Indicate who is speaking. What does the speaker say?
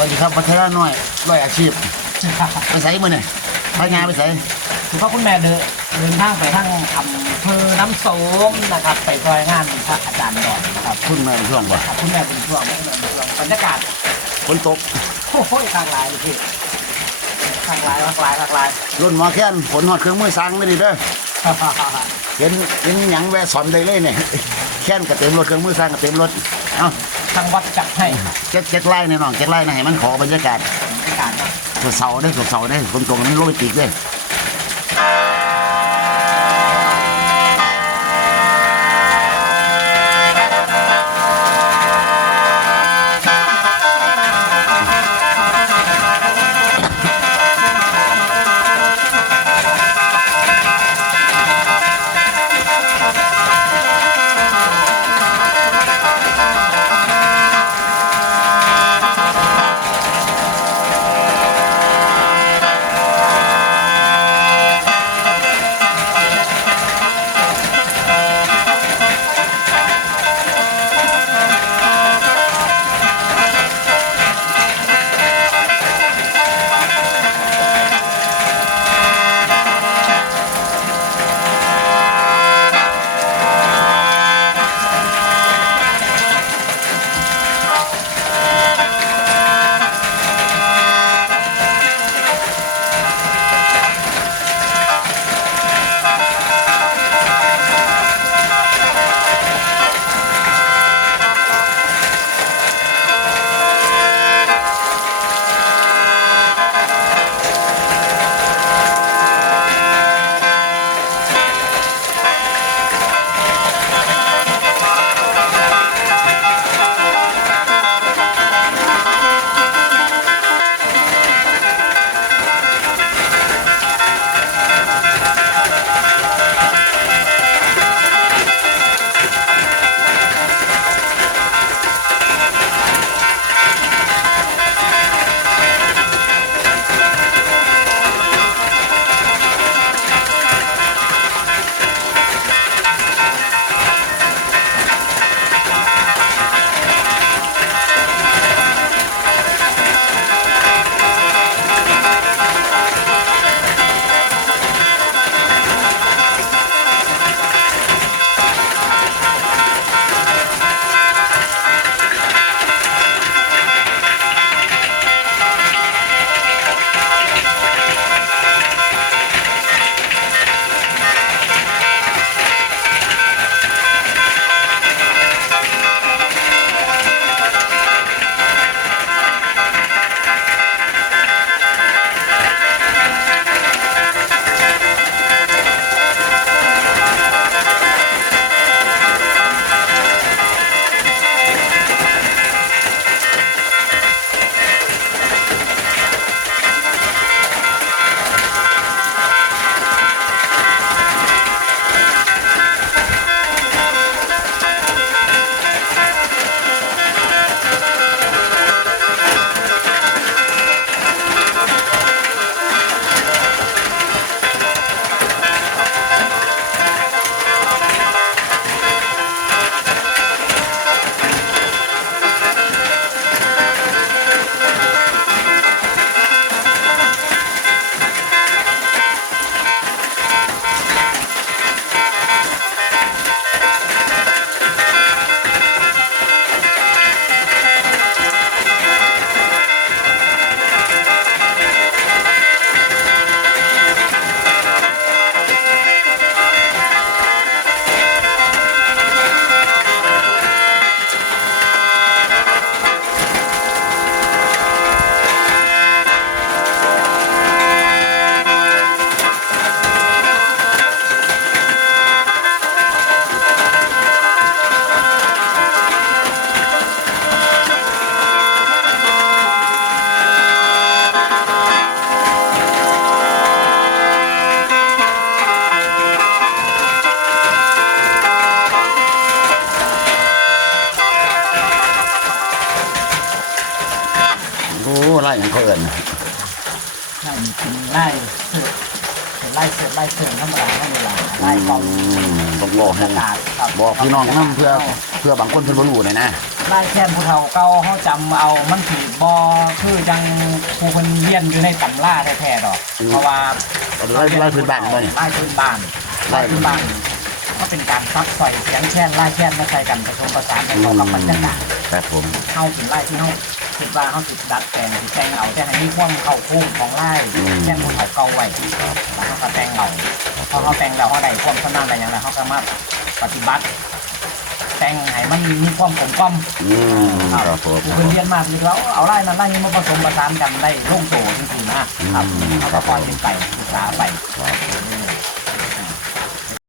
Speaker 1: วัสดีครับพัฒนาน้อยร้อยอาชีพไปใส่มือเนี่ยไปงานไปใส่
Speaker 2: คุณพ่อคุณแม่เดินเดินทางไปทางอำเภอน้ำโสมนะครับ ไปซอยงานพระอาจารย์ดอนนะครับ
Speaker 1: คุณแม่ช่วงบ่
Speaker 2: ครับคุณแม่เป็นช่วงเป็นช่วงบรรยากาศ
Speaker 1: ฝนตก
Speaker 2: โอ้โหทางหลายเลยพี่ทางหลายทางหลายทางหลาย
Speaker 1: รุ่นหมอแค้นฝนหอดเครื่องมือสร้างไม่ดีเด้อเห็นเห็นหยังแวะสอนได้เลยเนี่ยแค้นกับเต็มรถเครื่องมือสร้างกับเต็มรถเอ้า
Speaker 2: ทางวัดจัดให้ครับ
Speaker 1: เจ็ดเจ็ดไร่เนี่ยน้องเจ็ดไร่นะให้มันขอบรรยากาศ
Speaker 2: บรรยากาศนะ
Speaker 1: สดเสาได้สดเสาได้ฝนตกมันโรแมนติกเลย อ้ไร่อย่างเขาเอิญ
Speaker 2: นั่เป็นไล่เสือไล่เสือไล่เสือธรรมดาธรรมดายไล่กอง
Speaker 1: บอกบอกให้
Speaker 2: ยาการับ
Speaker 1: บอกพี่น้องนั่เพื่อเพื่อบางคนเพิ่นบ่รู้หน่อยนะ
Speaker 2: บลายแค้นผู้เฒ่าเก่าเขาจำเอามันสีบอคือจังผู้คนเรียนอยู่ในตำราแท้ๆดอก เพราะว่า
Speaker 1: ไล่ไล่พื้นบ้านมาเนี่ย
Speaker 2: ไล่พื้นบ้านไล่พื้นบ้านก็เป็นการซับใส่เสียงแช่นไล่แช่นมาใส่กันผสมประสานกันเข้ากับบรรยากาศ
Speaker 1: ครับผม
Speaker 2: เข้าถึงไล่ที่เขา คิดว่าเขาติดดัดแต่งติดแต่งเอาแต่ให้มีความเข้าคุ้งของไล่แช่นผู้เฒ่าเก่าไว้แล้วเขาก็แต่งเอาพอเขาแต่งแล้วเขาได้ความชำนาญอะไรอย่างไรเขาก็มาปฏิบัติ แต่งให้มันมีความกลมกล่อม
Speaker 1: อืมครับผม
Speaker 2: ผู้คนเรียนมากคือเราเอาไล่นั้นไล่นี้มาผสมประสานกันได้ลงตัวจริงๆนะครับ
Speaker 1: อืม
Speaker 2: เขาก็ปล่อยเป็นไปศึกษาไป
Speaker 1: ครับ